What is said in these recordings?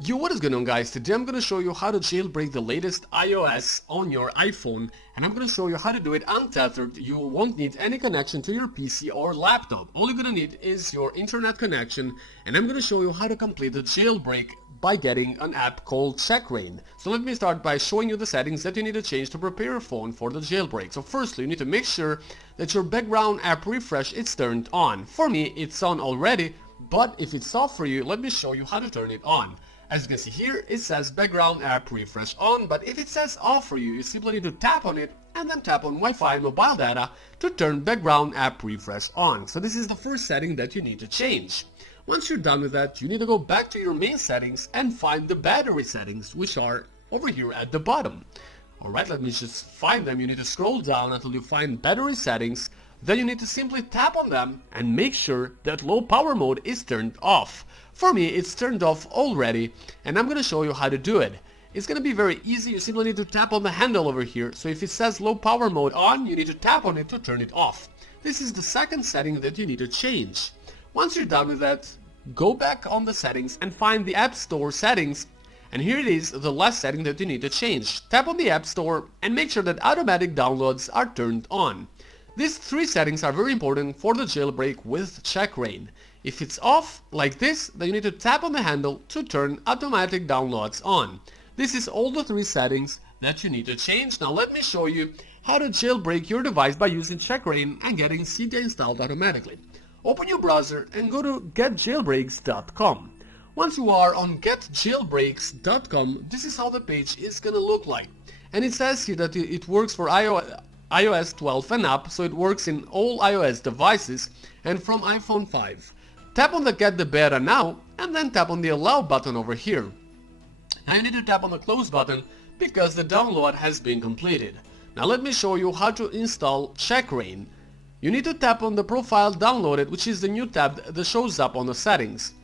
Yo, what is going on, guys? Today I'm going to show you how to jailbreak the latest iOS on your iPhone, and I'm going to show you how to do it untethered. You won't need any connection to your PC or laptop. All you're going to need is your internet connection, and I'm going to show you how to complete the jailbreak by getting an app called Checkra1n. So let me start by showing you the settings that you need to change to prepare your phone for the jailbreak. So firstly, you need to make sure that your background app refresh is turned on. For me, it's on already, but if it's off for you, let me show you how to turn it on. As you can see here, it says background app refresh on, but if it says off for you, you simply need to tap on it and then tap on Wi-Fi and mobile data to turn background app refresh on. So this is the first setting that you need to change. Once you're done with that, you need to go back to your main settings and find the battery settings, which are over here at the bottom. Alright, let me just find them. You need to scroll down until you find battery settings. Then you need to simply tap on them and make sure that low power mode is turned off. For me, it's turned off already, and I'm going to show you how to do it. It's going to be very easy. You simply need to tap on the handle over here. So if it says low power mode on, you need to tap on it to turn it off. This is the second setting that you need to change. Once you're done with that, go back on the settings and find the App Store settings. And here it is, the last setting that you need to change. Tap on the App Store and make sure that automatic downloads are turned on. These three settings are very important for the jailbreak with Checkra1n. If it's off, like this, then you need to tap on the handle to turn automatic downloads on. This is all the three settings that you need to change. Now let me show you how to jailbreak your device by using Checkra1n and getting Cydia installed automatically. Open your browser and go to getjailbreaks.com. Once you are on getjailbreaks.com, this is how the page is gonna look like. And it says here that it works for iOS 12 and up, so it works in all iOS devices and from iPhone 5. Tap on the Get the Beta Now and then tap on the Allow button over here. Now you need to tap on the Close button because the download has been completed. Now let me show you how to install Checkra1n. You need to tap on the Profile Downloaded, which is the new tab that shows up on the settings.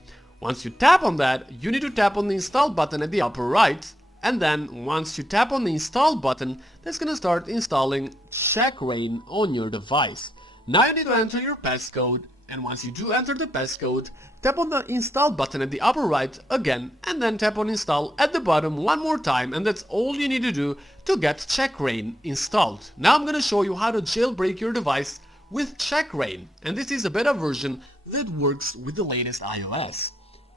Once you tap on that, you need to tap on the Install button at the upper right, and then once you tap on the Install button, that's gonna start installing Checkra1n on your device. Now you need to enter your passcode, and once you do enter the passcode, tap on the Install button at the upper right again, and then tap on Install at the bottom one more time, and that's all you need to do to get Checkra1n installed. Now I'm gonna show you how to jailbreak your device with Checkra1n, and this is a beta version that works with the latest iOS.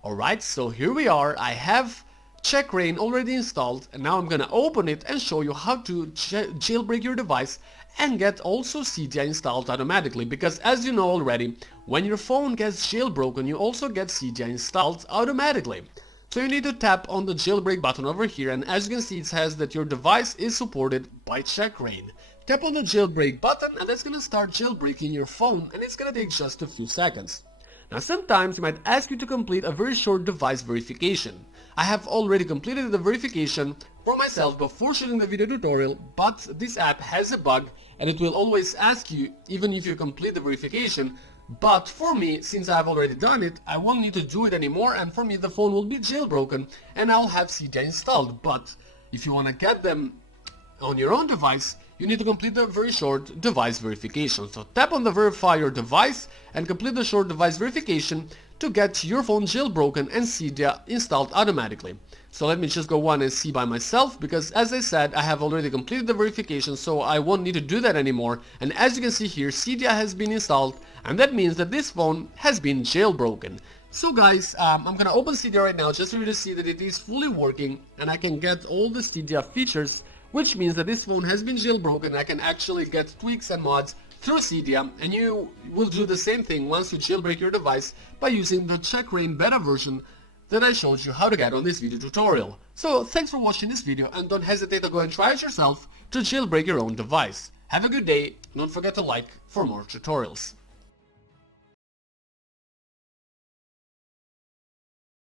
Alright, so here we are. I have Checkra1n already installed, and now I'm gonna open it and show you how to jailbreak your device and get also Cydia installed automatically, because as you know already, when your phone gets jailbroken, you also get Cydia installed automatically. So you need to tap on the jailbreak button over here, and as you can see, it says that your device is supported by Checkra1n. Tap on the jailbreak button and that's gonna start jailbreaking your phone, and it's gonna take just a few seconds. Now sometimes it might ask you to complete a very short device verification. I have already completed the verification for myself before shooting the video tutorial, but this app has a bug and it will always ask you even if you complete the verification. But for me, since I've already done it, I won't need to do it anymore, and for me the phone will be jailbroken and I'll have Cydia installed. But if you want to get them on your own device, you need to complete a very short device verification. So tap on the Verify Your Device and complete the short device verification to get your phone jailbroken and Cydia installed automatically. So let me just go on and see by myself, because as I said, I have already completed the verification, so I won't need to do that anymore. And as you can see here, Cydia has been installed, and that means that this phone has been jailbroken. So guys, I'm gonna open Cydia right now just for you to see that it is fully working and I can get all the Cydia features, which means that this phone has been jailbroken. I can actually get tweaks and mods through Cydia, and you will do the same thing once you jailbreak your device by using the Checkra1n beta version that I showed you how to get on this video tutorial. So thanks for watching this video, and don't hesitate to go and try it yourself to jailbreak your own device. Have a good day, and don't forget to like for more tutorials.